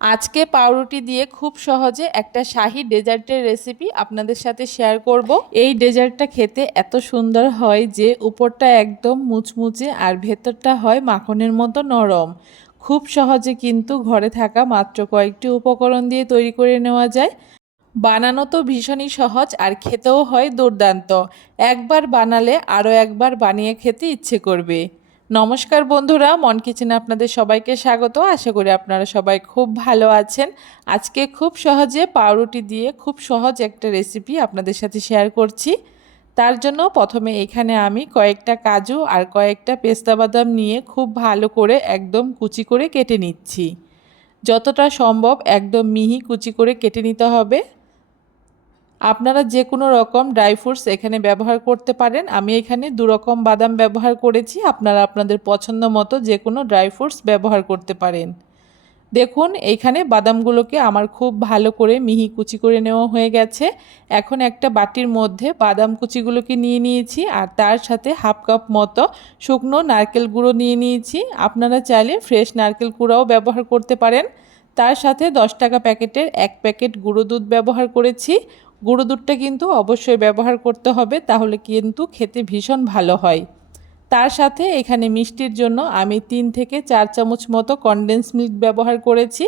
আজকে পাউরুটি দিয়ে খুব সহজে একটা শাহী ডেজার্টের রেসিপি আপনাদের সাথে শেয়ার করব। এই ডেজার্টটা খেতে এত সুন্দর হয় যে উপরটা একদম মুচমুচে আর ভেতরটা হয় মাখনের মতো নরম। খুব সহজে কিন্তু ঘরে থাকা মাত্র কয়েকটি উপকরণ দিয়ে তৈরি করে নেওয়া যায়। বানানো তো ভীষণই সহজ আর খেতেও হয় দুর্দান্ত। একবার বানালে আরও একবার বানিয়ে খেতে ইচ্ছে করবে। নমস্কার বন্ধুরা, মন কিচেনে আপনাদের সবাইকে স্বাগত। আশা করি আপনারা সবাই খুব ভালো আছেন। আজকে খুব সহজে পাউরুটি দিয়ে খুব সহজ একটা রেসিপি আপনাদের সাথে শেয়ার করছি। তার জন্য প্রথমে এখানে আমি কয়েকটা কাজু আর কয়েকটা পেস্তা বাদাম নিয়ে খুব ভালো করে একদম কুচি করে কেটে নিচ্ছি। যতটা সম্ভব একদম মিহি কুচি করে কেটে নিতে হবে। আপনারা যে কোনো রকম ড্রাই ফ্রুটস এখানে ব্যবহার করতে পারেন। আমি এখানে 2 রকম বাদাম ব্যবহার করেছি। আপনারা আপনাদের পছন্দ মতো যে কোনো ড্রাই ফ্রুটস ব্যবহার করতে পারেন। দেখুন এইখানে বাদামগুলোকে আমার খুব ভালো করে মিহি কুচি করে নেওয়া হয়ে গেছে। এখন একটা বাটির মধ্যে বাদাম কুচিগুলোকে নিয়ে নিয়েছি আর তার সাথে হাফ কাপ মতো শুকনো নারকেল গুঁড়ো নিয়ে নিয়েছি। আপনারা চাইলে ফ্রেশ নারকেল কুড়াও ব্যবহার করতে পারেন। তার সাথে 10 টাকা প্যাকেটের 1 প্যাকেট গুঁড়ো দুধ ব্যবহার করেছি। গুঁড়ো দুধটা কিন্তু অবশ্যই ব্যবহার করতে হবে, তাহলে কিন্তু খেতে ভীষণ ভালো হয়। তার সাথে এখানে মিষ্টির জন্য আমি 3 থেকে 4 চামচ মতো কনডেন্স মিল্ক ব্যবহার করেছি।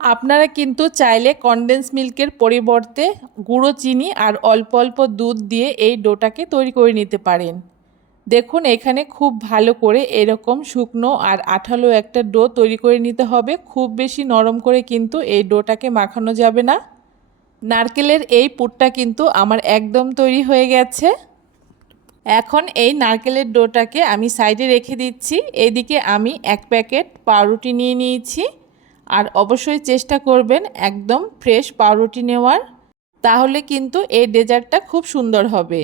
আপনারা কিন্তু চাইলে কনডেন্স মিল্কের পরিবর্তে গুঁড়ো চিনি আর অল্প অল্প দুধ দিয়ে এই ডোটাকে তৈরি করে নিতে পারেন। দেখুন এখানে খুব ভালো করে এরকম শুকনো আর আঠালো একটা ডো তৈরি করে নিতে হবে। খুব বেশি নরম করে কিন্তু এই ডোটাকে মাখানো যাবে না। নারকেলের এই পুরটা কিন্তু আমার একদম তৈরি হয়ে গেছে। এখন এই নারকেলের ডোটাকে আমি সাইডে রেখে দিচ্ছি। এদিকে আমি 1 প্যাকেট পাউরুটি নিয়ে নিয়েছি। আর অবশ্যই চেষ্টা করবেন একদম ফ্রেশ পাউরুটি নেওয়ার, তাহলে কিন্তু এই ডেজার্টটা খুব সুন্দর হবে।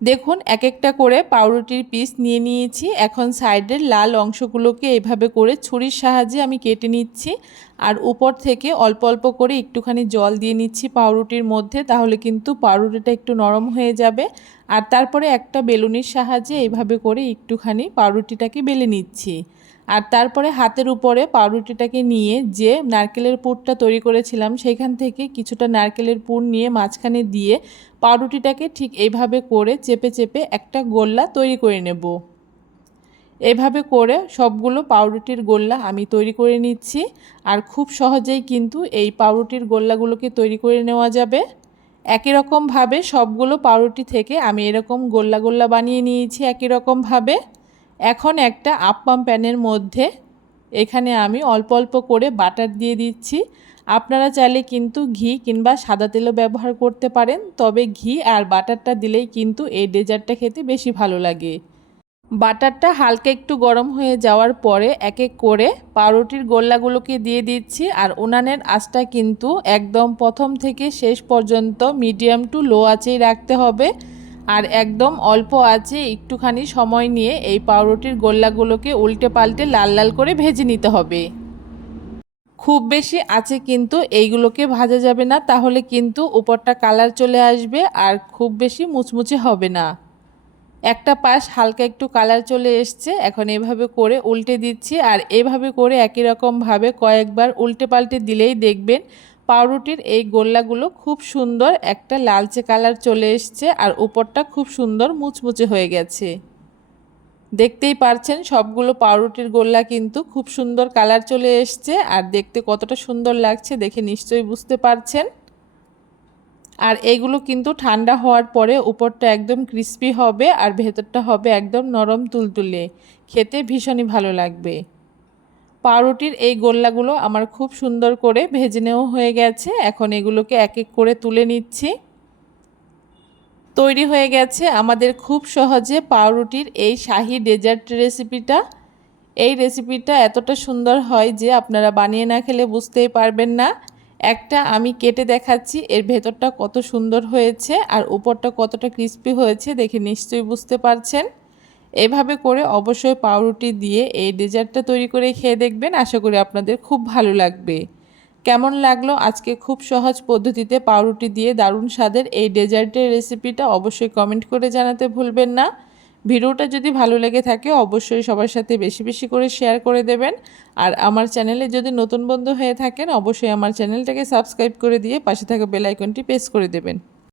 দেখুন এক একটা করে পাউরুটির পিস নিয়ে নিয়েছি। এখন সাইডের লাল অংশগুলোকে এইভাবে করে ছুরির সাহায্যে আমি কেটে নিচ্ছি। আর উপর থেকে অল্প অল্প করে একটুখানি জল দিয়ে নিচ্ছি পাউরুটির মধ্যে, তাহলে কিন্তু পাউরুটিটা একটু নরম হয়ে যাবে। আর তারপরে একটা বেলুনির সাহায্যে এইভাবে করে একটুখানি পাউরুটিটাকে বেলে নিচ্ছি। আর তারপরে হাতের উপরে পাউরুটিটাকে নিয়ে যে নারকেলের পুরটা তৈরি করেছিলাম সেখান থেকে কিছুটা নারকেলের পুর নিয়ে মাঝখানে দিয়ে পাউরুটিটাকে ঠিক এইভাবে করে চেপে চেপে একটা গোল্লা তৈরি করে নেব। এভাবে করে সবগুলো পাউরুটির গোল্লা আমি তৈরি করে নিচ্ছি। আর খুব সহজেই কিন্তু এই পাউরুটির গোল্লাগুলোকে তৈরি করে নেওয়া যাবে। একই রকমভাবে সবগুলো পাউরুটি থেকে আমি এরকম গোল্লা গোল্লা বানিয়ে নিয়েছি একই রকমভাবে। এখন একটা আপ্পাম প্যানের মধ্যে এখানে আমি অল্প অল্প করে বাটার দিয়ে দিচ্ছি। আপনারা চাইলে কিন্তু ঘি কিংবা সাদা তেলও ব্যবহার করতে পারেন, তবে ঘি আর বাটারটা দিলেই কিন্তু এই ডেজার্টটা খেতে বেশি ভালো লাগে। বাটারটা হালকা একটু গরম হয়ে যাওয়ার পরে এক এক করে পাউরুটির গোল্লাগুলোকে দিয়ে দিচ্ছি। আর উনানের আঁচটা কিন্তু একদম প্রথম থেকে শেষ পর্যন্ত মিডিয়াম টু লো আঁচেই রাখতে হবে। আর একদম অল্প আঁচে একটুখানি সময় নিয়ে এই পাউরুটির গোল্লাগুলোকে উল্টে পাল্টে লাল লাল করে ভেজে নিতে হবে। খুব বেশি আঁচে কিন্তু এইগুলোকে ভাজা যাবে না, তাহলে কিন্তু উপরটা কালার চলে আসবে আর খুব বেশি মুচমুচে হবে না। একটা পাশ হালকা একটু কালার চলে এসছে, এখন এভাবে করে উল্টে দিচ্ছি। আর এভাবে করে একই রকমভাবে কয়েকবার উল্টে পাল্টে দিলেই দেখবেন পাউরুটির এই গোল্লাগুলো খুব সুন্দর একটা লালচে কালার চলে এসছে আর উপরটা খুব সুন্দর মুচমুচে হয়ে গেছে। দেখতেই পারছেন সবগুলো পাউরুটির গোল্লা কিন্তু খুব সুন্দর কালার চলে এসছে আর দেখতে কতটা সুন্দর লাগছে দেখে নিশ্চয়ই বুঝতে পারছেন। আর এগুলো কিন্তু ঠান্ডা হওয়ার পরে উপরটা একদম ক্রিস্পি হবে আর ভেতরটা হবে একদম নরম তুলতুলে, খেতে ভীষণই ভালো লাগবে। পাউরুটির এই গোল্লাগুলো আমার খুব সুন্দর করে ভেজে নেওয়া হয়ে গেছে। এখন এগুলোকে এক এক করে তুলে নিচ্ছি। তৈরি হয়ে গেছে আমাদের খুব সহজে পাউরুটির এই শাহী ডেজার্ট রেসিপিটা। এই রেসিপিটা এতটা সুন্দর হয় যে আপনারা বানিয়ে না খেলে বুঝতেই পারবেন না। একটা আমি কেটে দেখাচ্ছি, এর ভেতরটা কত সুন্দর হয়েছে আর উপরটা কতটা ক্রিস্পি হয়েছে দেখে নিশ্চয়ই বুঝতে পারছেন। এভাবে করে অবশ্যই পাউরুটি দিয়ে এই ডেজার্টটা তৈরি করে খেয়ে দেখবেন, আশা করি আপনাদের খুব ভালো লাগবে। কেমন লাগলো আজকে খুব সহজ পদ্ধতিতে পাউরুটি দিয়ে দারুণ স্বাদের এই ডেজার্টের রেসিপিটা অবশ্যই কমেন্ট করে জানাতে ভুলবেন না। ভিডিওটা যদি ভালো লেগে থাকে অবশ্যই সবার সাথে বেশি বেশি করে শেয়ার করে দেবেন। আর আমার চ্যানেলে যদি নতুন বন্ধু হয়ে থাকেন অবশ্যই আমার চ্যানেলটাকে সাবস্ক্রাইব করে দিয়ে পাশে থাকা বেল আইকনটি প্রেস করে দেবেন।